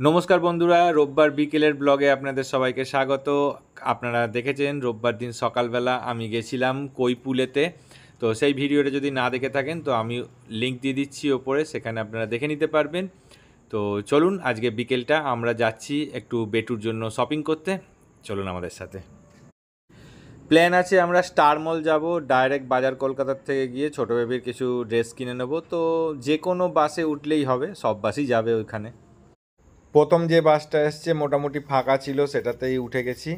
নমস্কার বন্ধুরা, রোববার বিকেলের ব্লগে আপনাদের সবাইকে স্বাগত। আপনারা দেখেছেন রোববার দিন সকালবেলা আমি গেছিলাম কৈপুলেতে। তো সেই ভিডিওটা যদি না দেখে থাকেন তো আমি লিংক দিয়ে দিচ্ছি ওপরে, সেখানে আপনারা দেখে নিতে পারবেন। তো চলুন, আজকে বিকেলটা আমরা যাচ্ছি একটু বেটুর জন্য শপিং করতে। চলুন আমাদের সাথে। প্ল্যান আছে আমরা স্টার মল যাব, ডাইরেক্ট বাজার কলকাতার থেকে গিয়ে ছোটো বেবির কিছু ড্রেস কিনে নেবো। তো যে কোনো বাসে উঠলেই হবে, সব বাসই যাবে ওইখানে। প্রথম যে বাসটা এসছে মোটামুটি ফাঁকা ছিল, সেটাতেই উঠে গেছি।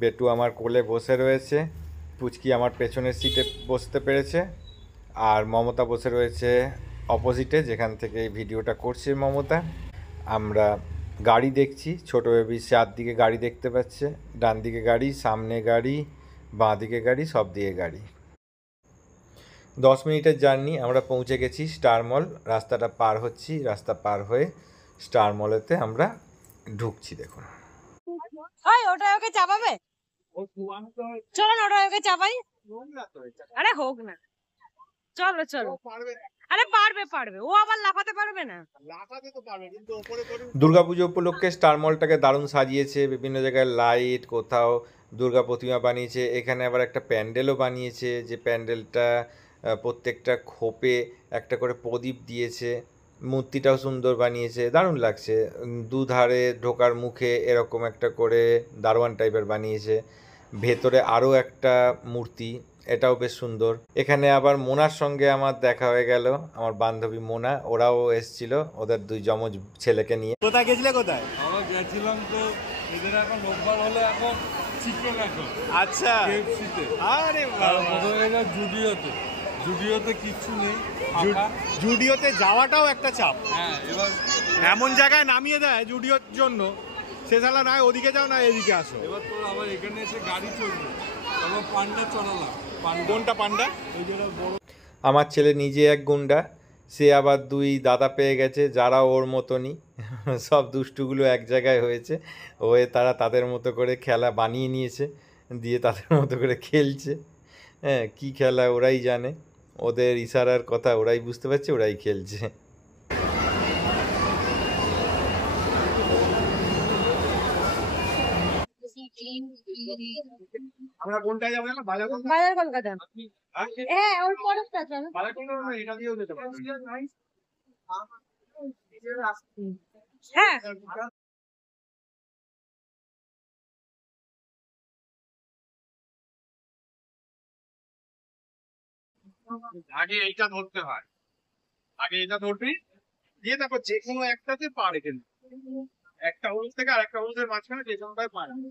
বেটু আমার কোলে বসে রয়েছে, পুচকি আমার পেছনের সিটে বসতে পেরেছে, আর মমতা বসে রয়েছে অপোজিটে, যেখান থেকে এই ভিডিওটা করছে মমতা। আমরা গাড়ি দেখছি, ছোটো বেবি চারদিকে গাড়ি দেখতে পাচ্ছে, ডান দিকে গাড়ি, সামনে গাড়ি, বাঁ দিকে গাড়ি, সব দিকে গাড়ি। 10 মিনিটের জার্নি, আমরা পৌঁছে গেছি স্টার মল। রাস্তাটা পার হচ্ছি, রাস্তা পার হয়ে স্টার মলেতে আমরা ঢুকছি। দেখুন, ওটা ওকে চাপাবে, চলো না ওটা ওকে চাপাই। আরে হোক না, চলো চলো। আরে পারবে পারবে, ও আবার লাফাতে পারবে না? লাফাতে তো পারবে, কিন্তু উপরে করে। দুর্গাপুজো উপলক্ষে স্টার মলটাকে দারুণ সাজিয়েছে, বিভিন্ন জায়গায় লাইট, কোথাও দুর্গা প্রতিমা বানিয়েছে, এখানে আবার একটা প্যান্ডেলও বানিয়েছে, যে প্যান্ডেলটা প্রত্যেকটা খোপে একটা করে প্রদীপ দিয়েছে। মূর্তিটাও সুন্দর বানিয়েছে, দারুণ লাগছে। দুধারে ঢোকার মুখে এরকম একটা করে দারোয়ান টাইপের বানিয়েছে। ভেতরে আরও একটা মূর্তি, এটাও বেশ সুন্দর। এখানে আবার মোনার সঙ্গে আমার দেখা হয়ে গেল, আমার বান্ধবী মোনা, ওরাও এসছিল ওদের দুই যমজ ছেলেকে নিয়ে। কোথায় গেছিলে? কোথায়? আমরা গেছিলাম তো, এদের এখন রোববার হলে এখন চিকেন এখন। আচ্ছা, কেএফসিতে। আরে বাবা, প্রথমে গেলাম জুডিওতে। জুডিওতে কিচ্ছু নেই, ফাঁকা। জুডিওতে যাওয়াটাও একটা চাপ। হ্যাঁ, এবার এমন জায়গায় নামিয়ে দেয় জুডিওর জন্য, সে শালা না ওদিকে যাও না এদিকে আসো। এবার তো আবার এখানে এসে গাড়ি চলবে, তারপর পান্ডা চড়ালাম। কোনটা পান্ডা? ওই যেটা বড়। আমার ছেলে নিজে এক গুন্ডা, সে আবার দুই দাদা পেয়ে গেছে যারা ওর মতনই। সব দুষ্টুগুলো এক জায়গায় হয়েছে, হয়ে তারা তাদের মতো করে খেলা বানিয়ে নিয়েছে, দিয়ে তাদের মতো করে খেলছে। হ্যাঁ, কী খেলা ওরাই জানে, ওদের ইশারার কথা ওরাই বুঝতে পারছে, ওরাই খেলছে। আমরা কোনটায় যাবো জানো? বাজার বাজার কলকাতা। হ্যাঁ, ওর পরের স্টেশন। বাজার কলকাতা, এটা দিয়েও যেতে পারো। হ্যাঁ, আগে এইটা ধরতে হয়, আগে এটা ধরবি, দিয়ে তারপর যে কোনো একটাতে পা রেখে দিবি। একটা হলুদ থেকে আর একটা হলুদের মাঝখানে যে কোনোটায় পা রাখবি।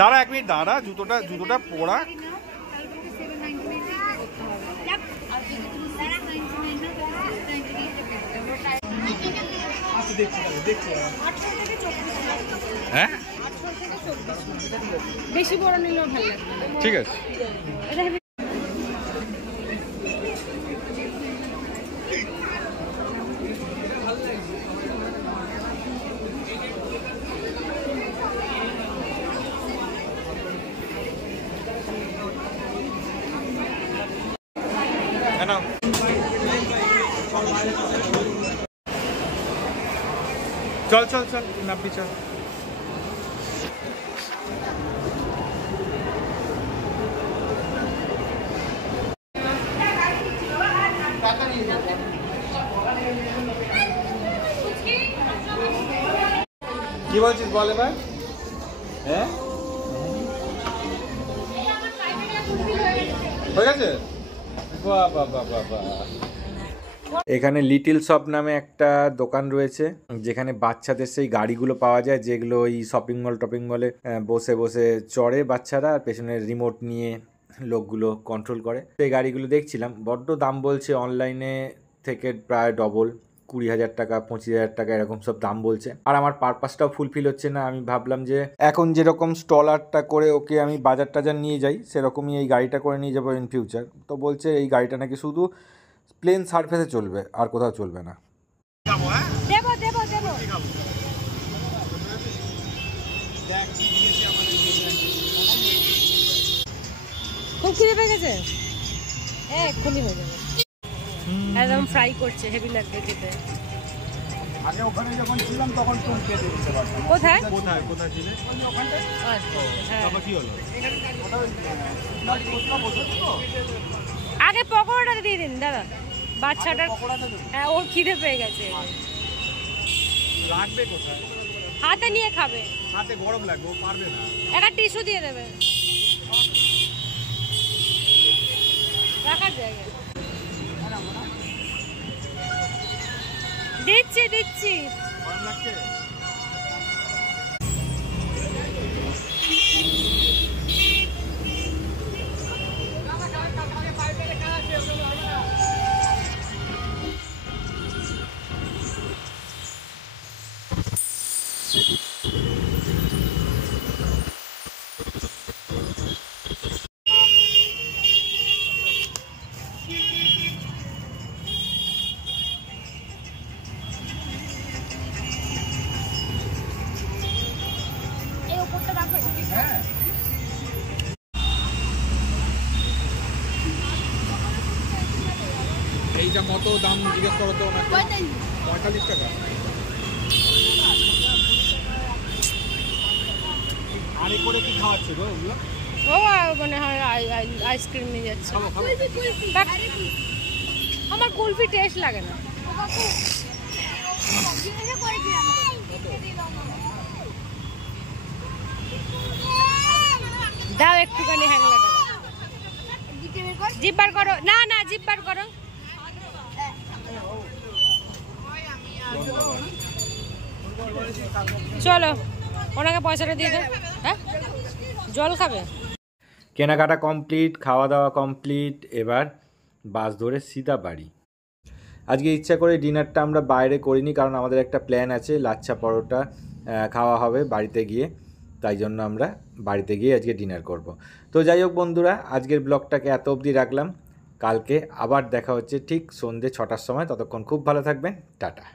দাঁড়া এক মিনিট, দাঁড়া, জুতোটা পরা। হ্যাঁ, বেশি বড় নিলেও ভালো লাগবে। ঠিক আছে। এটা চল চল চল, নাপি চল। কি বলছিস বল এবার? হ্যাঁ, হয়ে গেছে। বাহ বাহ বাহ বাহ বাহ। এখানে লিটল শপ নামে একটা দোকান রয়েছে যেখানে বাচ্চাদের সেই গাড়িগুলো পাওয়া যায়, যেগুলো ওই শপিং মলে বসে বসে চড়ে বাচ্চারা, আর পেছনে রিমোট নিয়ে লোকগুলো কন্ট্রোল করে। সেই গাড়িগুলো দেখছিলাম, বড্ড দাম বলছে অনলাইনে থেকে প্রায় ডবল, 20,000 টাকা 25,000 টাকা এরকম সব দাম বলছে। আর আমার পারপাসটাও ফুলফিল হচ্ছে না। আমি ভাবলাম যে এখন যেরকম স্টলারটা করে ওকে আমি বাজার টাজার নিয়ে যাই, সেরকমই এই গাড়িটা করে নিয়ে যাবো ইন ফিউচার। তো বলছে এই গাড়িটা নাকি শুধু প্লেন সারফেসে চলবে, আর কোথাও চলবে না। খাবো, হ্যাঁ? দেবো দেবো দেবো। কি খাবো? দেখ, কি দিয়েছে আমাদের জন্য। খুব খিদে পেয়ে গেছে, এক্ষুনি হয়ে যাবে। একদম ফ্রাই করছে, হেভি লাগবে খেতে। আগে ওখানে যখন ছিলাম তখন তুমি পেতে দিতে পারতাম। কোথায়? কোথায় ছিলে? ওখানটায়। হ্যাঁ। তারপর কি হলো? আগে পকোড়াটা দিয়ে দিন দাদা, বাচ্চাটার। হ্যাঁ, ওর খিদে পেয়ে গেছে। রাখবে কোথায়? হাতে নিয়ে খাবে। হাতে গরম লাগবে, ও পারবে না। একটা টিস্যু দিয়ে দেবে রাখার জায়গায়। দিচ্ছি দিচ্ছি। গরম লাগছে? এইটা কত দাম জিজ্ঞেস করো তো? 45 টাকা। আরে করে কি খাওয়াচ্ছে গো ওগুলো? ও মানে হয় আইসক্রিম নিয়ে যাচ্ছে। আমার কুলফি টেস্ট লাগে না। দাও একটুখানি হ্যাংলাটা, জিভ বার করো। না না, জিভ বার করো। চলো, ওনাকে পয়সাটা দিয়ে দাও। হ্যাঁ, জল খাবে? কেনাকাটা কমপ্লিট, খাওয়া দাওয়া কমপ্লিট, এবার বাস ধরে সিধা বাড়ি। আজকে ইচ্ছা করে ডিনারটা আমরা বাইরে করিনি, কারণ আমাদের একটা প্ল্যান আছে, লাচ্ছা পরোটা খাওয়া হবে বাড়িতে গিয়ে। তাই জন্য আমরা বাড়িতে গিয়ে আজকে ডিনার করব। তো যাই হোক বন্ধুরা, আজকের ব্লগটাকে এত অবধি রাখলাম। কালকে আবার দেখা হচ্ছে ঠিক সন্ধ্যে 6টার সময়। ততক্ষণ খুব ভালো থাকবেন, টাটা।